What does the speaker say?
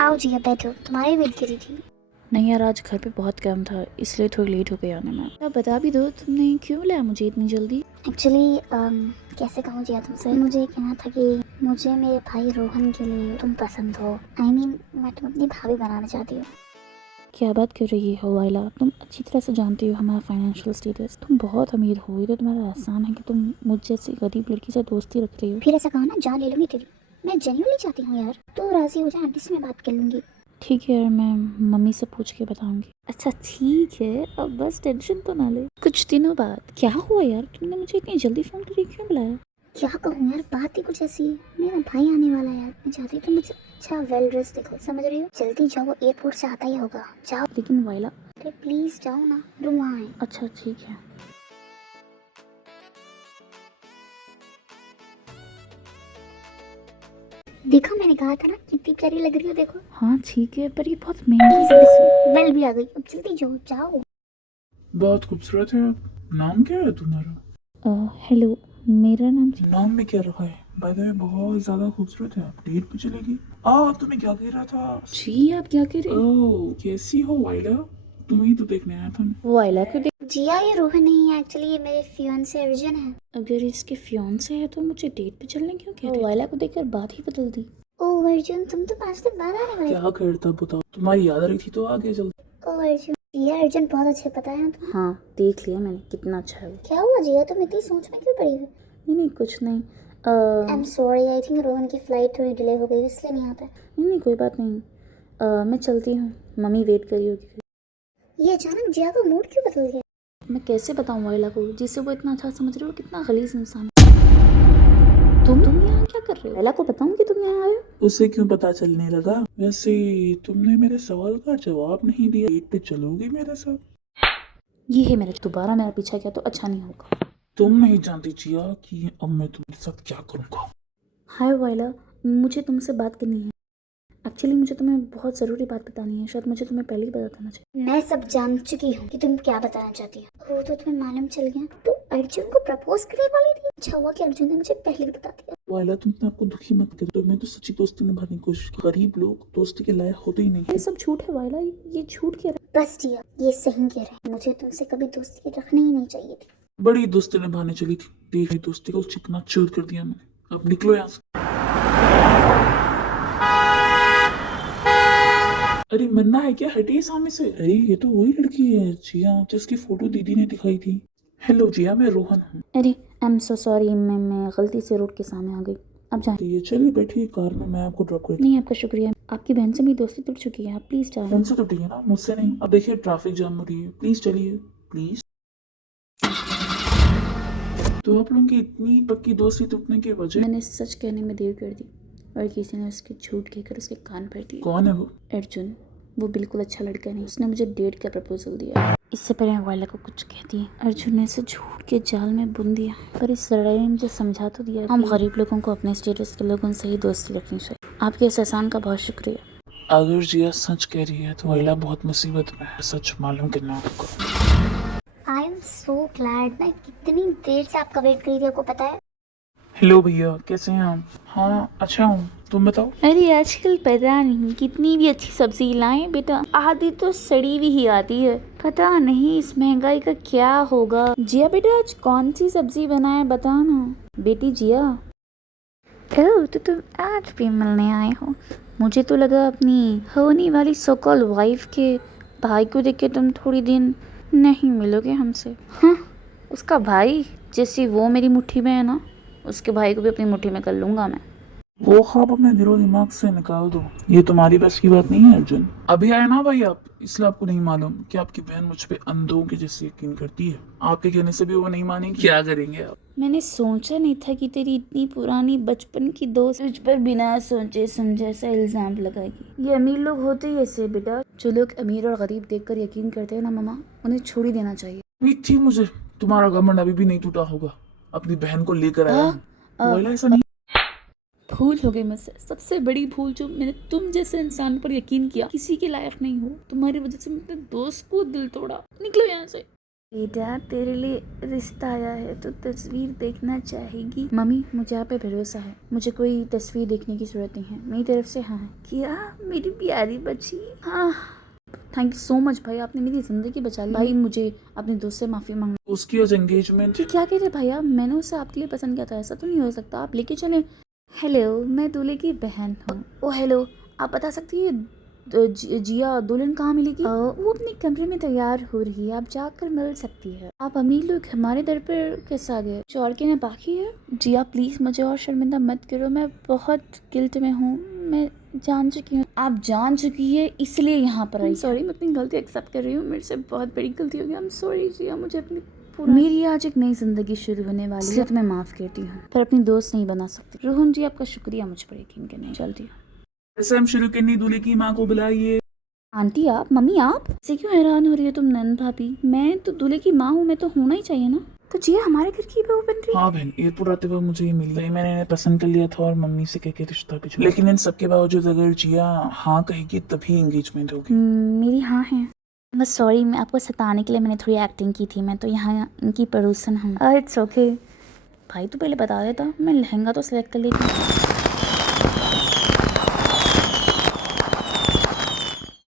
आओ जी, अब बैठो, तुम्हारी वेट करी थी। नहीं यार, आज घर पे बहुत काम था इसलिए थोड़ी लेट हो गई आने में। अब बता भी दो, तुमने क्यों बुलाया मुझे इतनी जल्दी? एक्चुअली कैसे कहूँ जिया तुमसे, मुझे कहना था कि मुझे मेरे भाई रोहन के लिए तुम पसंद हो। मैं तुम अपनी भाभी बनाना चाहती हूँ। क्या बात कर रही हो वाइला? तुम अच्छी तरह से जानती हो हमारा फाइनेंशियल स्टेटस। तुम बहुत अमीर हो, ये तो तुम्हारा एहसान है कि तुम मुझ जैसी गरीब लड़की से दोस्ती रख रही हो। फिर ऐसा कहो ना, जान ले लूँगी तेरी। मैं जेन्युइनली चाहती हूँ यार, तू राजी हो जा, आंटी से मैं बात कर लूँगी। ठीक है यार, मैं मम्मी से पूछ के बताऊंगी। अच्छा ठीक है, अब बस टेंशन तो ना ले। कुछ दिनों बाद क्या हुआ यार, तुमने मुझे इतनी जल्दी फोन करके क्यों बुलाया? क्या कहूँ यार, बात ही कुछ ऐसी है। मेरा भाई आने वाला है यार, मैं चाहती हूँ तुम मुझे अच्छा वेल ड्रेस देखो, समझ रही हो? जल्दी जाओ, वो एयरपोर्ट से आता ही होगा, जाओ। लेकिन वाइला। अरे प्लीज जाओ ना, तुम वहाँ है। अच्छा ठीक है। देखो, मैंने कहा था ना कितनी प्यारी लग रही हो, देखो। हाँ ठीक है, पर ये बहुत महंगी। बेल भी आ गई, अब जल्दी जाओ जाओ। बहुत खूबसूरत है आप। नाम क्या है तुम्हारा? हेलो, मेरा नाम नाम में क्या रखा है? बाय द वे बहुत ज्यादा खूबसूरत है आप। डेट पे चलेगी? तुम्हें क्या कह रहा था? जी, आप क्या कह रहे हैं? ओह कैसी हो वाइला? तुम्हें तो देखने आया था मैं। वाइला को देख। जिया, ये रोहन नहीं है, एक्चुअली ये मेरे फियांसे अर्जुन है। अगर इसके फियांसे है तो मुझे डेट पे चलने क्यों कह रहे हैं? वाइला को देखकर बात ही बदल दी। ओह अर्जुन, तुम तो 5 दिन बाद आने वाले। क्या करता बताओ, तुम्हारी याद आ रही थी तो आ गया जल्दी। ओह अर्जुन, जिया अर्जुन बहुत अच्छे पता है तुम्हें। हाँ देख लिया मैंने, कितना अच्छा है वो। क्या हुआ जिया, तुम इतनी सोच में क्यों पड़ी हो? नहीं नहीं, कुछ नहीं। I am sorry, I think Rohan की फ्लाइट थोड़ी डिले हो गई, इसलिए नहीं आता। नहीं नहीं, कोई बात नहीं। मैं चलती हूँ, मम्मी वेट कर रही होगी। ये अचानक जिया का मूड क्यों बदल गया? मैं कैसे बताऊँ वाइला को, जिससे वो इतना अच्छा समझ रही हो, कितना गलीज इंसान। तुम यहाँ क्या कर रहे हो? वाइला को बताऊँ कि तुम यहाँ आए हो? उसे क्यों पता चलने लगा? वैसे तुमने मेरे सवाल का जवाब नहीं दिया। डेट पे चलोगी मेरे साथ? ये है मेरा, दोबारा मेरा पीछा किया तो अच्छा नहीं होगा। तुम नहीं जानती जिया कि अब मैं तुम्हारे साथ क्या करूँगा। हाय वाइला, मुझे तुमसे बात करनी है। एक्चुअली मुझे तुम्हें बहुत ज़रूरी बात बतानी है, शायद मुझे तुम्हें पहले ही बता देना चाहिए। मैं सब जान चुकी हूँ कि तुम क्या बताना चाहती हो। वो तो तुम्हें मालूम चल गया, तो अर्जुन को प्रपोज करने वाली थी। अच्छा हुआ कि अर्जुन ने मुझे पहले ही बता दिया। वाइला तुम अपने आपको दुखी मत कर दो। मैं तो सच्ची दोस्ती निभाने की कोशिश की। गरीब लोग दोस्ती के लायक होते ही नहीं। ये सब झूठ है वाइला, ये झूठ क्या है? बस जिया, ये सही कह रहे हैं, मुझे तुमसे कभी दोस्ती रखनी ही नहीं चाहिए थी। बड़ी दोस्ती निभाने चली थी, देखी दोस्ती को चिकना चूर कर दिया मैंने। अब निकलो यहाँ से। अरे मरना है क्या? हटिए सामने से। अरे ये तो वही लड़की है जिया, जिसकी फोटो दीदी ने दिखाई थी। हेलो जिया, मैं रोहन हूँ। अरे आई एम सो सॉरी, मैं गलती से रोड के सामने आ गई। अब जाए। ये चलिए बैठिए कार में, मैं आपको ड्रॉप कर। नहीं, आपका शुक्रिया। आपकी बहन से मेरी दोस्ती टूट चुकी है, आप प्लीज़ जाए। उनसे तो ठीक है ना, मुझसे नहीं। अब देखिए ट्रैफिक जाम हो रही है, प्लीज चलिए प्लीज। तो आप लोगों की इतनी पक्की दोस्ती टूटने की वजह? मैंने सच कहने में देर कर दी और किसी ने उसके झूठ कहकर उसके कान भर दिए। कौन है वो? अर्जुन, वो बिल्कुल अच्छा लड़का नहीं, उसने मुझे डेट का प्रपोजल दिया। इससे पहले मैं वाइला को कुछ कहती, अर्जुन ने इसे झूठ के जाल में बुन दिया। पर इस लड़ाई ने मुझे समझा तो दिया हम गरीब लोगों को अपने स्टेटस के लोगों से ही दोस्ती रखनी चाहिए। आपके इस एहसान का बहुत शुक्रिया। अगर जिया सच कह रही है तो वाइला बहुत मुसीबत में है। सच मालूम करना आपको। आई एम सो ग्लैड, मैं कितनी देर से आपका वेट कर रही थी, आपको पता है। हेलो भैया, कैसे हैं आप? हाँ अच्छा हूँ, तुम बताओ। अरे आजकल पता नहीं कितनी भी अच्छी सब्जी लाएं बेटा, आधी तो सड़ी हुई ही आती है। पता नहीं इस महंगाई का क्या होगा। जिया बेटा, आज कौन सी सब्जी बनाए बता ना। बेटी जिया। ओह, तो तुम आज भी मिलने आए हो? मुझे तो लगा अपनी होने वाली सो कॉल्ड वाइफ के भाई को देख के तुम थोड़ी दिन नहीं मिलोगे हमसे। हाँ, उसका भाई जैसी वो मेरी मुट्ठी में है ना, उसके भाई को भी अपनी मुट्ठी में कर लूंगा मैं। वो ख्वाब अपने दिलो दिमाग से निकाल दो, ये तुम्हारी बस की बात नहीं है अर्जुन। अभी आए ना भाई आप, इसलिए आपको नहीं मालूम कि आपकी बहन मुझ पे अंधों के जैसे यकीन करती है। आपके कहने से भी वो नहीं मानेगी। क्या करेंगे आप? मैंने सोचा नहीं था कि तेरी इतनी पुरानी बचपन की दोस्त तुझ पर बिना सोचे समझे ऐसा इल्जाम लगाएगी। ये अमीर लोग होते ही ऐसे बेटा, जो लोग अमीर और गरीब देखकर यकीन करते हैं ना मामा, उन्हें छोड़ ही देना चाहिए। उम्मीद थी मुझे तुम्हारा घमंड अभी भी नहीं टूटा होगा। अपनी बहन को लेकर आया हूँ। वाइला ऐसा नहीं। भूल हो गई मुझसे, सबसे बड़ी भूल, जो मैंने तुम जैसे इंसान पर यकीन किया। किसी के लायक नहीं हो, तुम्हारी वजह से मैं अपने दोस्त को दिल तोड़ा। निकलो यहाँ से। बेटा तेरे लिए रिश्ता आया है तो तस्वीर देखना चाहेगी। मम्मी मुझे आप पे भरोसा है, मुझे कोई तस्वीर देखने की जरूरत नहीं है, मेरी तरफ से हाँ है। क्या मेरी प्यारी बच्ची? हाँ थैंक यू सो मच भाई, आपने मेरी जिंदगी बचा ली। भाई मुझे अपने दोस्त से माफी मांगना। उसकी आज एंगेजमेंट। ये क्या कह रहे भैया, मैंने उसे आपके लिए पसंद किया था, ऐसा तो नहीं हो सकता, आप लेके चले। हेलो मैं दूल्हे की बहन हूँ। ओ हेलो, आप बता सकती है जिया दुल्हन कहाँ मिलेगी? वो अपने कमरे में तैयार हो रही है, आप जाकर मिल सकती है। आप अमीर लोग हमारे दर पर कैसे आ गए? और कहना बाकी है। जिया प्लीज मुझे और शर्मिंदा मत करो, मैं बहुत गिल्ट में हूँ, मैं जान चुकी हूँ। आप जान चुकी है इसलिए यहाँ पर आई। सॉरी मैं अपनी गलती एक्सेप्ट कर रही हूँ, मेरे से बहुत बड़ी गलती हो गई। आई एम सॉरी जिया, मुझे अपनी मेरी आज एक नई जिंदगी शुरू होने वाली है, तुम्हें माफ करती हूँ, पर अपनी दोस्त नहीं बना सकती। रोहन जी आपका शुक्रिया मुझ पर यकीन करने। जल्दी ऐसे हम शुरू करनी, दूल्हे की माँ को बुलाइए। आंटी आप, मम्मी आप ऐसे क्यों हैरान हो रही हो तुम नंद भाभी? मैं तो दूल्हे की माँ हूँ, मैं तो होना ही चाहिए ना। तो जिया हमारे घर की बहू बन रही है? हाँ बहन, एयरपोर्ट आते वक्त मुझे ये मिल गई, मैंने इन्हें पसंद कर लिया था और मम्मी से कह के रिश्ता भी जुड़ा। लेकिन इन सब के बावजूद अगर जिया हाँ कहेगी तभी एंगेजमेंट होगी। मेरी हाँ है। बस सॉरी, मैं आपको सताने के लिए मैंने थोड़ी एक्टिंग की थी, मैं तो यहाँ इनकी पड़ोसन हूँ। इट्स ओके भाई, तो पहले बता देता, मैं लहंगा तो सिलेक्ट कर लेती।